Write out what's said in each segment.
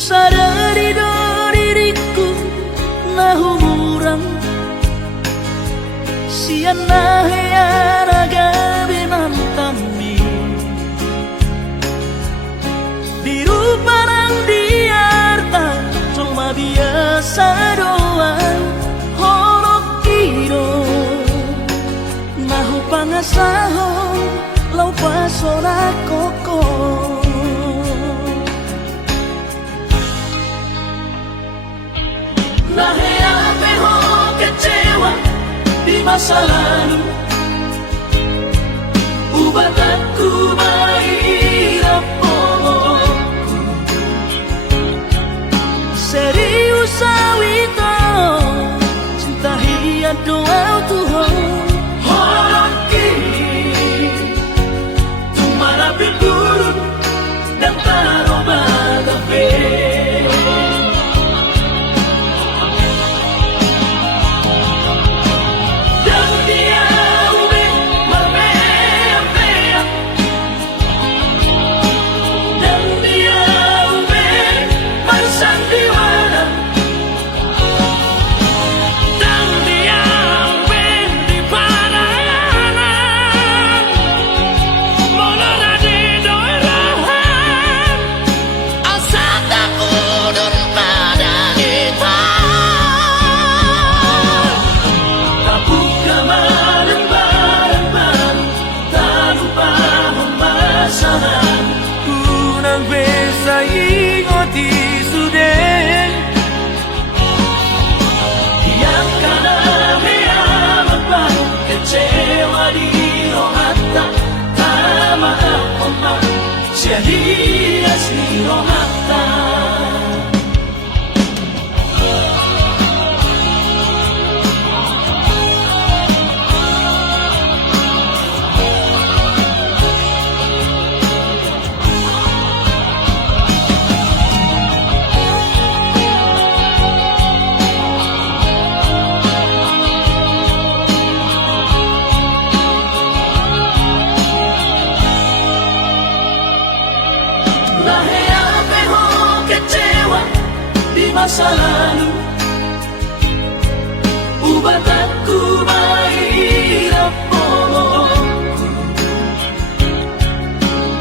sadari do diriku na humurang siana heyara gabi mantami biru parang diarta cuma biasa doang horok kiro nahu pangasahon lau pasora koko. Nahea peho kecewa di masa lalu ubat aku mairap pomoku serius awito cinta hiat doa Tuhan horok kini tumara piturun dan taroba gape. Unang besa ingoti suden yang kana mea mabang kecewa di rohata tama apa jadi asli rohata. Nahea peho kecewa di masa lalu ubat aku mairap pomoku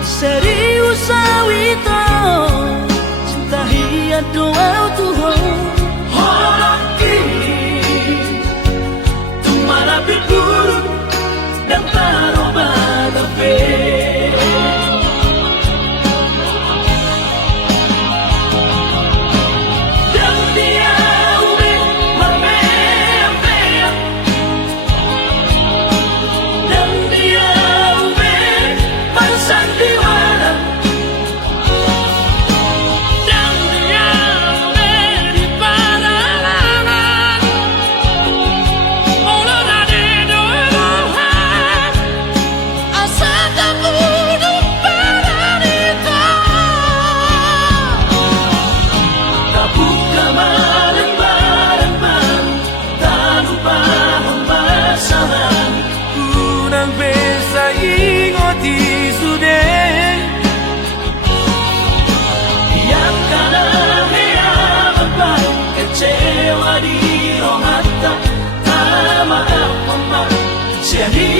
serius awito cinta hiat doa Tuhan horok kini tumara piturun dan taroba gape. Unang besa ingoti suden yang kana mea mabang kecewa di rohata tama apa jadi